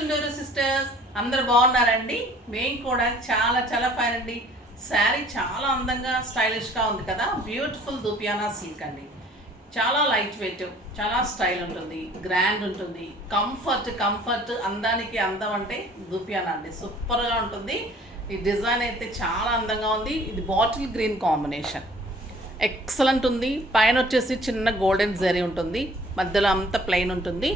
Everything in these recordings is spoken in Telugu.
చుండూరు సిస్టర్స్ అందరు బాగున్నారండి. మేము కూడా చాలా చాలా ఫైన్ అండి. శారీ చాలా అందంగా స్టైలిష్గా ఉంది కదా. బ్యూటిఫుల్ దూపియానా సిల్క్ అండి. చాలా లైట్ వెయిట్, చాలా స్టైల్ ఉంటుంది, గ్రాండ్ ఉంటుంది, కంఫర్ట్ అందానికి అందం అంటే దూపియానా అండి. సూపర్గా ఉంటుంది. ఈ డిజైన్ అయితే చాలా అందంగా ఉంది. ఇది బాటిల్ గ్రీన్ కాంబినేషన్ ఎక్సలెంట్ ఉంది. పైన వచ్చేసి చిన్న గోల్డెన్ జరీ ఉంటుంది, మధ్యలో అంతా ప్లెయిన్ ఉంటుంది.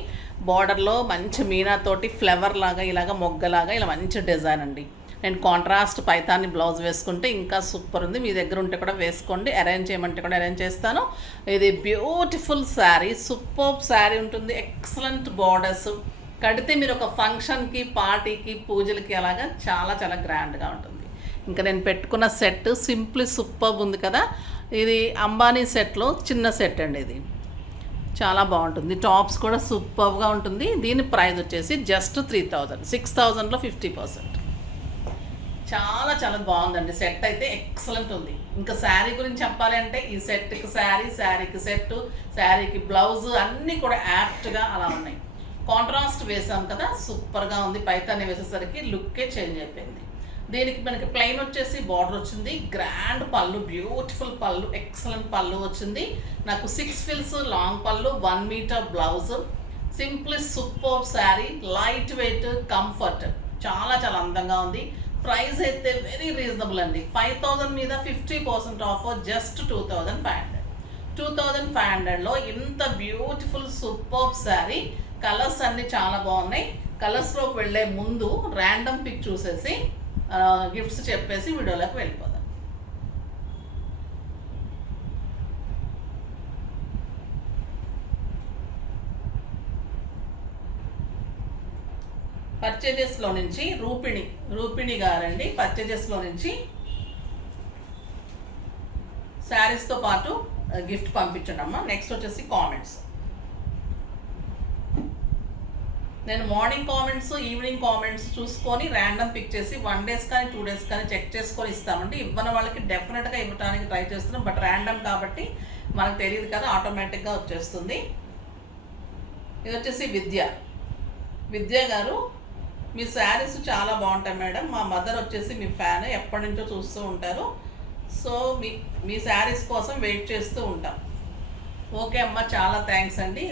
బార్డర్లో మంచి మీనాతోటి ఫ్లవర్ లాగా ఇలాగ మొగ్గలాగా ఇలా మంచి డిజైన్ అండి. నేను కాంట్రాస్ట్ పైతాన్ని బ్లౌజ్ వేసుకుంటే ఇంకా సూపర్ ఉంది. మీ దగ్గర ఉంటే కూడా వేసుకోండి, అరేంజ్ చేయమంటే కూడా అరేంజ్ చేస్తాను. ఇది బ్యూటిఫుల్ శారీ, సూపర్ శారీ ఉంటుంది. ఎక్సలెంట్ బార్డర్స్ కడితే మీరు ఒక ఫంక్షన్కి, పార్టీకి, పూజలకి అలాగా చాలా చాలా గ్రాండ్గా ఉంటుంది. ఇంకా నేను పెట్టుకున్న సెట్ సింప్లీ సూపర్ ఉంది కదా. ఇది అంబానీ సెట్లో చిన్న సెట్ అండి. ఇది చాలా బాగుంటుంది. టాప్స్ కూడా సూపర్గా ఉంటుంది. దీని ప్రైస్ వచ్చేసి జస్ట్ 3000, 6000లో 50%. చాలా చాలా బాగుందండి. సెట్ అయితే ఎక్సలెంట్ ఉంది. ఇంకా శారీ గురించి చెప్పాలి అంటే ఈ సెట్కి శారీ, శారీకి సెట్, శారీకి బ్లౌజ్ అన్నీ కూడా యాప్ట్గా అలా ఉన్నాయి. కాంట్రాస్ట్ వేసాం కదా, సూపర్గా ఉంది. పైతాన్ని వేసేసరికి లుక్కే చేంజ్ అయిపోయింది. దీనికి మనకి ప్లెయిన్ వచ్చేసి బార్డర్ వచ్చింది, గ్రాండ్ పళ్ళు, బ్యూటిఫుల్ పళ్ళు, ఎక్సలెంట్ పళ్ళు వచ్చింది. నాకు 6 ఫిల్స్ లాంగ్ పళ్ళు, 1 meter blouse. Simply super sari, light weight, comfort, చాలా చాలా అందంగా ఉంది. ప్రైస్ అయితే వెరీ రీజనబుల్ అండి. 5000 మీద 50% ఆఫర్, జస్ట్ 2500. 2500లో ఇంత బ్యూటిఫుల్ సూపర్ శారీ. కలర్స్ అన్నీ చాలా బాగున్నాయి. కలర్స్లోకి వెళ్ళే ముందు ర్యాండమ్ పిక్ చూసేసి గిఫ్ట్స్ చెప్పేసి వీడియోలోకి వెళ్ళిపోదాం. పర్చేజెస్లో నుంచి రూపిణి గారండి. పర్చేజెస్లో నుంచి శారీస్తో పాటు గిఫ్ట్ పంపించండి అమ్మా. నెక్స్ట్ వచ్చేసి కామెంట్స్. నేను మార్నింగ్ కామెంట్స్, ఈవినింగ్ కామెంట్స్ చూసుకొని ర్యాండమ్ పిక్ చేసి 1 డేస్ కానీ 2 డేస్ కానీ చెక్ చేసుకొని ఇస్తామండి. ఇవ్వని వాళ్ళకి డెఫినెట్గా ఇవ్వడానికి ట్రై చేస్తున్నాం. బట్ ర్యాండమ్ కాబట్టి మనకు తెలియదు కదా, ఆటోమేటిక్గా వచ్చేస్తుంది. ఇది వచ్చేసి విద్య గారు, మీ శారీస్ చాలా బాగుంటాయి మేడం. మా మదర్ వచ్చేసి మీ ఫ్యాన్, ఎప్పటి నుంచో చూస్తూ ఉంటారు. సో మీ శారీస్ కోసం వెయిట్ చేస్తూ ఉంటాం. ఓకే అమ్మ, చాలా థ్యాంక్స్ అండి.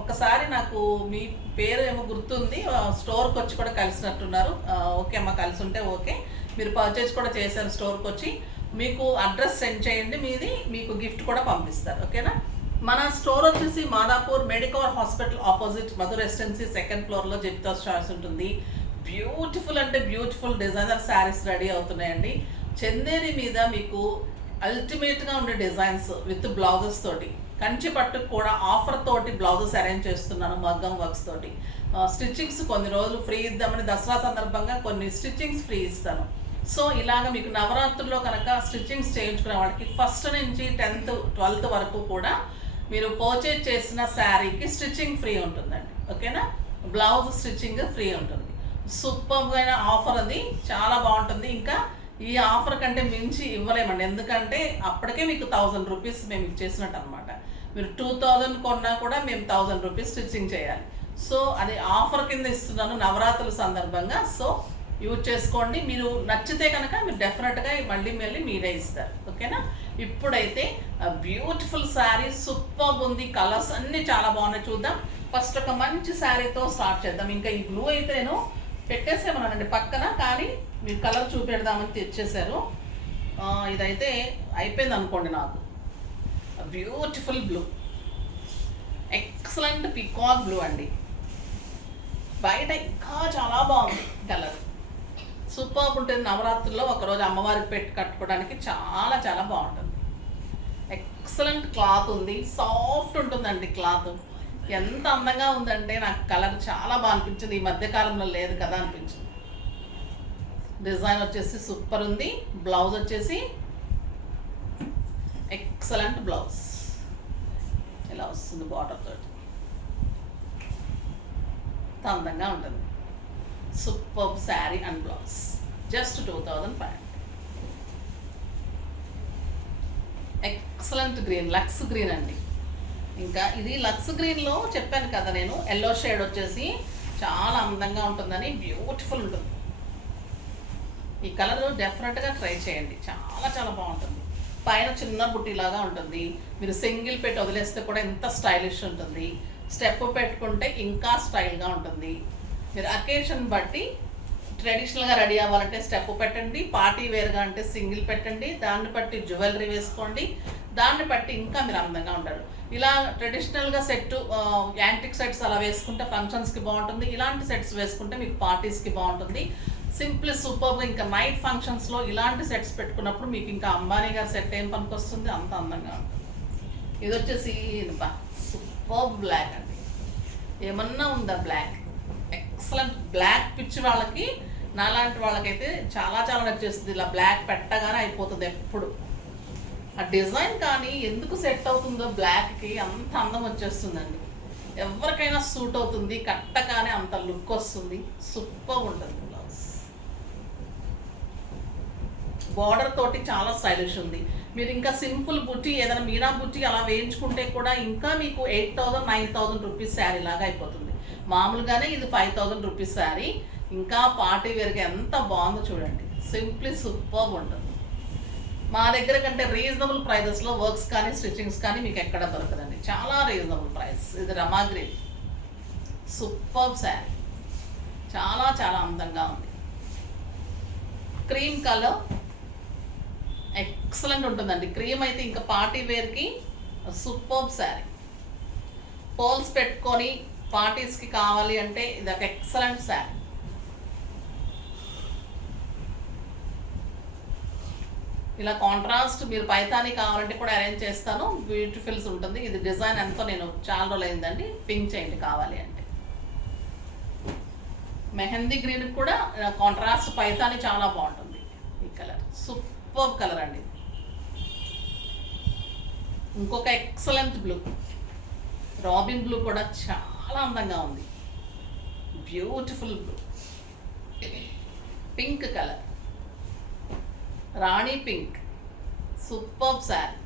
ఒకసారి నాకు మీ పేరు ఏమో గుర్తుంది, స్టోర్కి వచ్చి కూడా కలిసినట్టున్నారు. ఓకే అమ్మ, కలిసి ఉంటే ఓకే. మీరు పర్చేజ్ కూడా చేశారు స్టోర్కి వచ్చి. మీకు అడ్రస్ సెండ్ చేయండి మీది, మీకు గిఫ్ట్ కూడా పంపిస్తారు. ఓకేనా. మన స్టోర్ వచ్చేసి Madhapur Medicover hospital opposite Madhur residency 2nd ఫ్లోర్లో జిప్తాస్ చాయిస్ ఉంటుంది. బ్యూటిఫుల్ అంటే బ్యూటిఫుల్ డిజైనర్ శారీస్ రెడీ అవుతున్నాయండి. చందేరి మీద మీకు అల్టిమేట్గా ఉండే డిజైన్స్ విత్ బ్లౌజెస్ తోటి, కంచి పట్టుకు కూడా ఆఫర్ తోటి బ్లౌజెస్ అరేంజ్ చేస్తున్నాను, మగ్గం వర్క్స్ తోటి. స్టిచ్చింగ్స్ కొన్ని రోజులు ఫ్రీ ఇద్దామని, దసరా సందర్భంగా కొన్ని స్టిచ్చింగ్స్ ఫ్రీ ఇస్తాను. సో ఇలాగ మీకు నవరాత్రుల్లో కనుక స్టిచ్చింగ్స్ చేయించుకునే వాళ్ళకి 1st నుంచి 10th 12th వరకు కూడా మీరు పర్చేజ్ చేసిన శారీకి స్టిచ్చింగ్ ఫ్రీ ఉంటుందండి. ఓకేనా. బ్లౌజ్ స్టిచ్చింగ్ ఫ్రీ ఉంటుంది. సూపర్గా ఆఫర్ అది, చాలా బాగుంటుంది. ఇంకా ఈ ఆఫర్ కంటే మించి ఇవ్వలేమండి. ఎందుకంటే అప్పటికే మీకు 1000 రూపీస్ మేము ఇచ్చేసినట్టు అనమాట. మీరు 2000 కొన్నా కూడా మేము 1000 రూపీస్ స్టిచ్చింగ్ చేయాలి. సో అది ఆఫర్ కింద ఇస్తున్నాను నవరాత్రుల సందర్భంగా. సో యూజ్ చేసుకోండి. మీరు నచ్చితే కనుక మీరు డెఫినెట్గా మళ్ళీ మీరే ఇస్తారు. ఓకేనా. ఇప్పుడైతే బ్యూటిఫుల్ శారీ, సూపర్ ఉంది. కలర్స్ అన్నీ చాలా బాగున్నాయి. చూద్దాం. ఫస్ట్ ఒక మంచి శారీతో స్టార్ట్ చేద్దాం. ఇంకా ఈ బ్లూ అయితే నేను పెట్టేసేమన్నానండి పక్కన, కానీ మీరు కలర్ చూపెడదామని తెచ్చేశారు. ఇదైతే అయిపోయింది అనుకోండి. నాకు beautiful blue, excellent peacock blue అండి. బయట ఇంకా చాలా బాగుంది కలర్, సూపర్ ఉంటుంది. నవరాత్రుల్లో ఒకరోజు అమ్మవారికి పెట్టి కట్టుకోవడానికి చాలా చాలా బాగుంటుంది. ఎక్సలెంట్ క్లాత్ ఉంది, సాఫ్ట్ ఉంటుందండి క్లాత్. ఎంత అందంగా ఉందంటే నాకు కలర్ చాలా బాగా అనిపించింది. ఈ మధ్యకాలంలో లేదు కదా అనిపించింది. డిజైన్ వచ్చేసి సూపర్ ఉంది. బ్లౌజ్ వచ్చేసి ఎక్సలెంట్ బ్లౌజ్ ఇలా వస్తుంది, బార్డర్ తోటి అందంగా ఉంటుంది. Super sari and blouse, just 2500. Excellent green, lux green అండి. ఇంకా ఇది లక్స్ గ్రీన్లో చెప్పాను కదా నేను, ఎల్లో షేడ్ వచ్చేసి చాలా అందంగా ఉంటుందని బ్యూటిఫుల్ ఉంటుంది. ఈ కలర్ డెఫినెట్గా ట్రై చేయండి, చాలా చాలా బాగుంటుంది. పైన చిన్న బుట్టిలాగా ఉంటుంది. మీరు సింగిల్ పెట్టి వదిలేస్తే కూడా ఎంత స్టైలిష్ ఉంటుంది. స్టెప్ పెట్టుకుంటే ఇంకా స్టైల్గా ఉంటుంది. మీరు అకేషన్ బట్టి ట్రెడిషనల్గా రెడీ అవ్వాలంటే స్టెప్ పెట్టండి, పార్టీ వేర్గా అంటే సింగిల్ పెట్టండి, దాన్ని బట్టి జ్యువెలరీ వేసుకోండి, దాన్ని బట్టి ఇంకా మీరు అందంగా ఉంటారు. ఇలా ట్రెడిషనల్గా సెట్ యాంటిక్ సెట్స్ అలా వేసుకుంటే ఫంక్షన్స్కి బాగుంటుంది. ఇలాంటి సెట్స్ వేసుకుంటే మీకు పార్టీస్కి బాగుంటుంది. సింపుల్ సూపర్గా ఇంకా నైట్ ఫంక్షన్స్లో ఇలాంటి సెట్స్ పెట్టుకున్నప్పుడు మీకు ఇంకా అంబానీ గారి సెట్ ఏం పనికి వస్తుంది, అంత అందంగా ఉంటుంది. ఇది వచ్చేసి సూపర్ బ్లాక్ అండి. ఏమన్నా ఉందా బ్లాక్? ఎక్సలెంట్ బ్లాక్ పిచ్చి వాళ్ళకి, నాలాంటి వాళ్ళకైతే చాలా చాలా నచ్చేస్తుంది. ఇలా బ్లాక్ పెట్టగానే అయిపోతుంది ఎప్పుడు. ఆ డిజైన్ కానీ ఎందుకు సెట్ అవుతుందో బ్లాక్కి అంత అందం వచ్చేస్తుందండి. ఎవరికైనా సూట్ అవుతుంది, కట్టగానే అంత లుక్ వస్తుంది, సూపర్ ఉంటుంది. బ్లౌజ్ బార్డర్ తోటి చాలా స్టైలిష్ ఉంది. మీరు ఇంకా సింపుల్ బుట్టి ఏదైనా మీనా బుట్టి అలా వేయించుకుంటే కూడా ఇంకా మీకు 8,000 9,000 రూపీస్ శారీ లాగా అయిపోతుంది. మామూలుగానే ఇది 5,000 రూపీస్ శారీ, ఇంకా పార్టీ వేర్గా ఎంత బాగుందో చూడండి. సింప్లీ సూపర్ ఉంటుంది. మా దగ్గర కంటే రీజనబుల్ ప్రైజెస్లో వర్క్స్ కానీ స్టిచ్చింగ్స్ కానీ మీకు ఎక్కడ దొరకదండి, చాలా రీజనబుల్ ప్రైస్. ఇది రమాగ్రీ సూపర్ శారీ, చాలా చాలా అందంగా ఉంది. క్రీమ్ కలర్ ఎక్సలెంట్ ఉంటుందండి. క్రీమ్ అయితే ఇంకా పార్టీ వేర్కి సూపర్ శారీ. పోల్స్ పెట్టుకొని పార్టీస్కి కావాలి అంటే ఇది ఒక ఎక్సలెంట్ శారీ. ఇలా కాంట్రాస్ట్ మీరు పైతాని కావాలంటే కూడా అరేంజ్ చేస్తాను, బ్యూటిఫుల్స్ ఉంటుంది. ఇది డిజైన్ ఎంతో నేను చాలా రోజులు అయిందండి, పింక్ చేయండి కావాలి అంటే. మెహందీ గ్రీన్ కూడా కాంట్రాస్ట్ పైతాని చాలా బాగుంటుంది. ఈ కలర్ సూపర్ కలర్ అండి. ఇంకొక ఎక్సలెంట్ బ్లూ, రాబిన్ బ్లూ కూడా చాలా అందంగా ఉంది. Beautiful blue. Pink colour, rani pink super sari.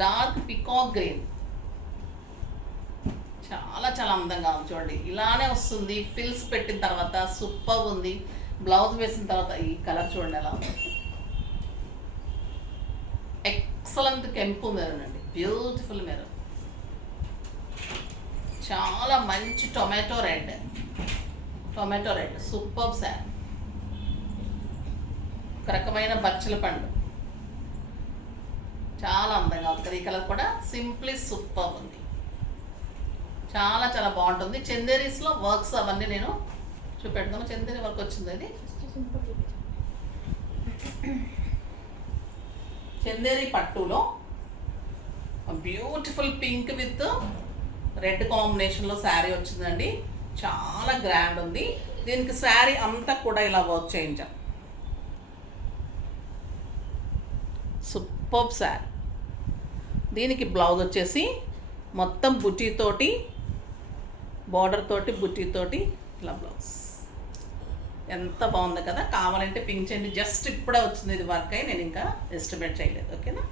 Dark peacock green చాలా చాలా అందంగా ఉంది చూడండి. ఇలానే వస్తుంది ఫిల్స్ పెట్టిన తర్వాత, సూపర్ ఉంది. బ్లౌజ్ వేసిన తర్వాత ఈ కలర్ చూడండి ఎలా ఉంది. ఎక్సలెంట్ కెంపు మెరూన్ అండి, బ్యూటిఫుల్ మెరూన్. చాలా మంచి టొమాటో రెడ్ సూపర్ శారీ. ఒక రకమైన బచ్చల పండు చాలా అందంగా ఉంది. ఈ కలర్ కూడా సింప్లీ సూపర్ ఉంది, చాలా చాలా బాగుంటుంది. చందేరీస్లో వర్క్స్ అవన్నీ నేను చూపెడతాను. చందేరి వర్క్ వచ్చింది. అది చందేరి పట్టులో బ్యూటిఫుల్ పింక్ విత్ రెడ్ కాంబినేషన్లో శారీ వచ్చిందండి. చాలా గ్రాండ్ ఉంది. దీనికి శారీ అంతా కూడా ఇలా వర్క్ చేయించాం. సూపర్ శారీ. దీనికి బ్లౌజ్ వచ్చేసి మొత్తం బుట్టీతోటి, బార్డర్ తోటి, బుట్టీతోటి ఇలా బ్లౌజ్. ఎంత బాగుంది కదా. కావాలంటే పింక్ చేయండి. జస్ట్ ఇప్పుడే వచ్చింది ఇది వర్క్ అయి, నేను ఇంకా ఎస్టిమేట్ చేయలేదు. ఓకేనా.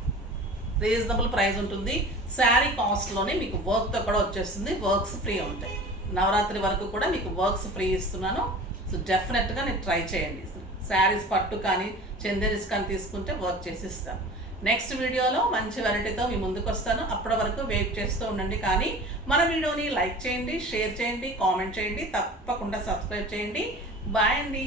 రీజనబుల్ ప్రైస్ ఉంటుంది. శారీ కాస్ట్లోనే మీకు వర్క్తో కూడా వచ్చేస్తుంది. వర్క్స్ ఫ్రీ ఉంటాయి. నవరాత్రి వరకు కూడా మీకు వర్క్స్ ఫ్రీ ఇస్తున్నాను. సో డెఫినెట్గా నేను ట్రై చేయండి. శారీస్ పట్టు కానీ చందేరీస్ కానీ తీసుకుంటే వర్క్ చేసి ఇస్తాను. నెక్స్ట్ వీడియోలో మంచి వెరైటీతో మీ ముందుకు వస్తాను. అప్పటి వరకు వెయిట్ చేస్తూ ఉండండి. కానీ మన వీడియోని లైక్ చేయండి, షేర్ చేయండి, కామెంట్ చేయండి, తప్పకుండా సబ్స్క్రైబ్ చేయండి. బాయ్ అండి.